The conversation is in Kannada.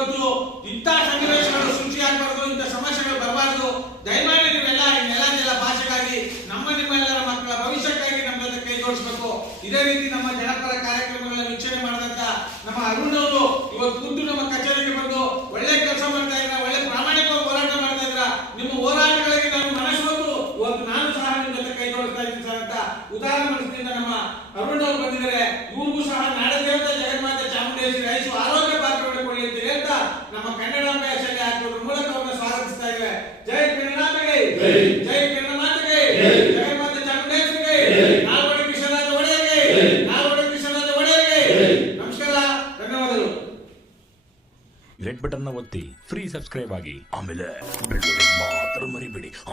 ಇವತ್ತು ಇಂಥ ಸನ್ನಿವೇಶಗಳು ಸೃಷ್ಟಿಯಾಗಬಾರ್ದು, ಇಂಥ ಸಮಸ್ಯೆಗಳು ಬರಬಾರ್ದು. ದಯಮಾಡಿ ನೀವೆಲ್ಲ ಈ ನೆಲ ಭಾಷೆಗಾಗಿ ನಿಮ್ಮೆಲ್ಲರ ಮಕ್ಕಳ ಭವಿಷ್ಯಕ್ಕಾಗಿ ನಮ್ಮ ಜೊತೆ ಕೈ ಜೋಡಿಸಬೇಕು. ಇದೇ ರೀತಿ ನಮ್ಮ ಜನಪರ ಕಾರ್ಯಕ್ರಮಗಳನ್ನ ವೀಕ್ಷಣೆ ಮಾಡಿದಂತ ನಮ್ಮ ಅರುಣ್ ಅವರು ಇವತ್ತು ಖುದ್ದು ನಮ್ಮ ಕಚೇರಿಗೆ ಬಂದು ಒಳ್ಳೆ ಕೆಲಸ ಮಾಡ್ತಾ ಇದ್ರ, ಒಳ್ಳೆ ಪ್ರಾಮಾಣಿಕವಾಗಿ ಹೋರಾಟ ಮಾಡ್ತಾ ಇದ್ರ. ನಿಮ್ಮ ಹೋರಾಟಗಳಿಗೆ ನಾನು ಮನಸ್ಸೋದು ಇವತ್ತು ನಾನು ಸಹ ನಿಮ್ಮ ಜೊತೆ ಕೈ ಜೋಡಿಸ್ತಾ ಇದ್ದೀನಿ ಸರ್ ಅಂತ ಉದಾಹರಣೆ ಮನಸ್ಸಿನಿಂದ ನಮ್ಮ ಅರುಣ್ ಅವರು ಬಂದಿದ್ದಾರೆ. ಇವ್ರಿಗೂ ಸಹ ನಾಡದೇವತೆ ಜಗನ್ಮಾತೆ ಚಾಮುಂಡೇಶ್ವರಿ ಆಯುಷು ಆರೋಗ್ಯ ಭಾಗ್ಯವನ್ನು ಕೊಡಿ ಅಂತ ಹೇಳ್ತಾ ನಮ್ಮ ಕನ್ನಡಾಂಬೆ ಆಚರಣೆ ಹಾಕೋದ್ರ ಮೂಲಕ ಅವರನ್ನು ಸ್ವಾಗತಿಸ್ತಾ ಇದ್ದೇವೆ. ಜೈ ಕನ್ನಡಾಂಬೆಗೆ, ಜೈ ಕನ್ನಡ ಮಾತೆಗೆ, ಜಗನ್ಮಾತೆ ಚಾಮುಂಡೇಶ್ವರಿಗೆ, ನಾಲ್ವಡಿ ಕೃಷ್ಣರಾಜ ಒಡೆಯರಿಗೆ, ನಾಲ್ವಡಿ ಕೃಷ್ಣರಾಜ ಒಡೆಯರಿಗೆ ನಮಸ್ಕಾರ, ಧನ್ಯವಾದಗಳು. ರೆಡ್ ಬಟನ್ ನ ಒತ್ತಿ ಫ್ರೀ ಸಬ್ಸ್ಕ್ರೈಬ್ ಆಗಿ, ಆಮೇಲೆ ಬೆಲ್ ಮಾತ್ರ ಮರಿಬೇಡಿ.